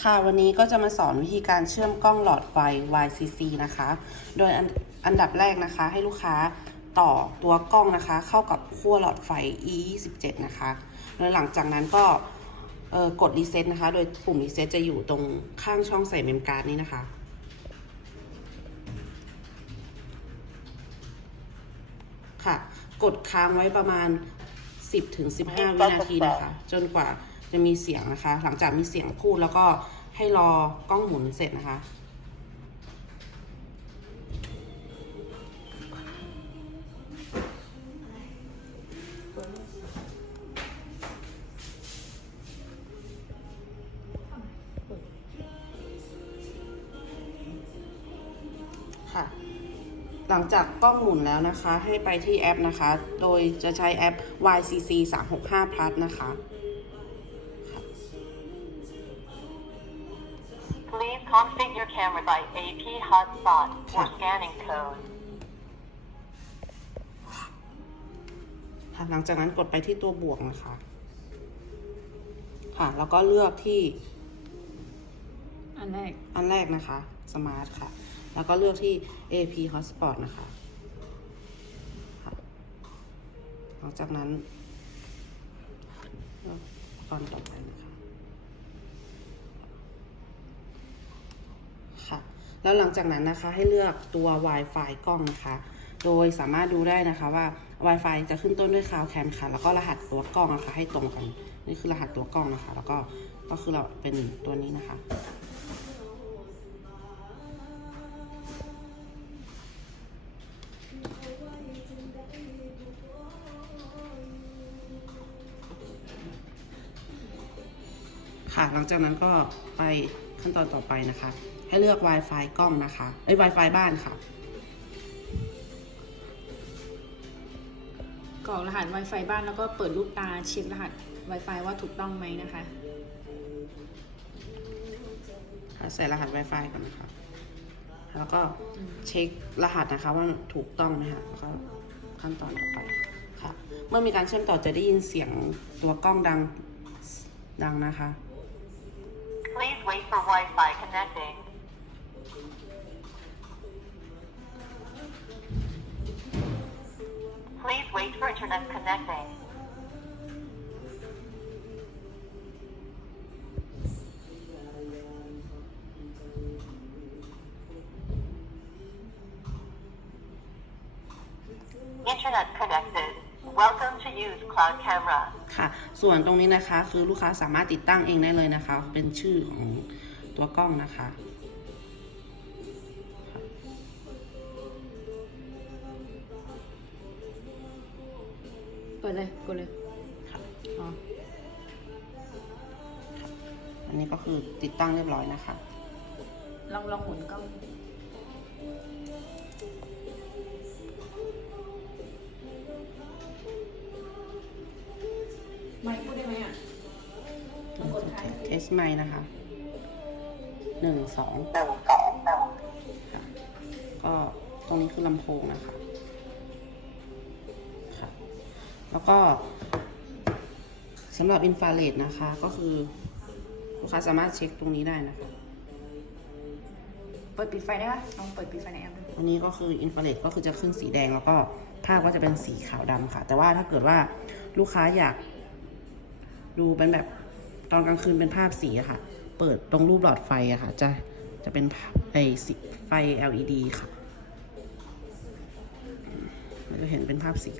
ค่ะวันนี้ก็จะมาสอนวิธีการเชื่อมกล้องหลอดไฟ YCC นะคะ โดยอันดับแรกนะคะ ให้ลูกค้าต่อตัวกล้องนะคะ เข้ากับขั้วหลอดไฟ E27 นะคะโดยหลังจากนั้นก็กดรีเซ็ตนะคะ โดยปุ่มรีเซ็ตจะอยู่ตรงข้างช่องใส่เมมการ์ดนี้นะคะ ค่ะ กดค้างไว้ประมาณ 10-15 วินาทีนะคะ จนกว่า จะมีเสียงนะคะ หลังจากมีเสียงพูดแล้วก็ให้รอกล้องหมุนเสร็จนะคะ ค่ะ หลังจากกล้องหมุนแล้วนะคะ ให้ไปที่แอปนะคะ โดยจะใช้แอป YCC 365 plus นะคะ configure your camera by AP hotspot or scanning code. ค่ะหลังจากนั้นกดไปที่ตัวบวกนะคะ ค่ะ แล้วก็เลือกที่อันแรก อันแรกนะคะ Smart ค่ะ แล้วก็เลือกที่ AP Hotspot นะคะค่ะหลังจากนั้นเลือกตอนต่อไปนะคะ ค่ะ แล้วหลังจากนั้นนะคะให้เลือกตัว Wi-Fi กล้องนะคะ โดยสามารถดูได้นะคะว่า Wi-Fi จะขึ้นต้นด้วยคาวแคมค่ะ แล้วก็รหัสตัวกล้องนะคะให้ตรงกัน นี่คือรหัสตัวกล้องนะคะ แล้วก็ก็คือเราเป็นตัวนี้นะคะค่ะ หลังจากนั้นก็ไปขั้นตอนต่อไปนะคะ ให้เลือก Wi-Fi กล้องนะคะเอ้ย Wi-Fi บ้านค่ะกรอกรหัส Wi-Fi บ้านแล้วก็เปิดลูกตาเช็ครหัส Wi-Fi ว่าถูกต้องไหมนะคะค่ะใส่รหัส Wi-Fi ก่อนนะคะ แล้วก็เช็ครหัสนะคะว่าถูกต้องไหมคะแล้วก็ขั้นตอนต่อไปค่ะ เมื่อมีการเชื่อมต่อจะได้ยินเสียงตัวกล้องดังดังนะคะ Please wait for Wi-Fi connecting. Wait for internet connecting. Internet connected. Welcome to use cloud camera. ค่ะ ส่วนตรงนี้นะคะคือลูกค้าสามารถติดตั้งเองได้เลยนะคะ เป็นชื่อของตัวกล้องนะคะ เปิดเลยกดเลยค่ะอ๋ออันนี้ก็คือติดตั้งเรียบร้อยนะคะ ลองลองหมุนกล้องไม่พูดได้ไหมอะเทสไมค์นะคะ หนึ่งสองค่ะก็ตรงนี้คือลำโพงนะคะค่ะ แล้วก็สำหรับอินฟราเรดนะคะก็คือลูกค้าสามารถเช็คตรงนี้ได้นะคะ เปิดปิดไฟได้ปะลองเปิดปิดไฟในแอปดูอันนี้ก็คืออินฟราเรดก็คือจะขึ้นสีแดงแล้วก็ภาพก็จะเป็นสีขาวดำค่ะ แต่ว่าถ้าเกิดว่าลูกค้าอยากดูเป็นแบบตอนกลางคืนเป็นภาพสีอะค่ะ เปิดตรงรูปหลอดไฟอะค่ะ จะจะเป็นภาพไอสีไฟ LED ค่ะเราจะเห็นเป็นภาพสี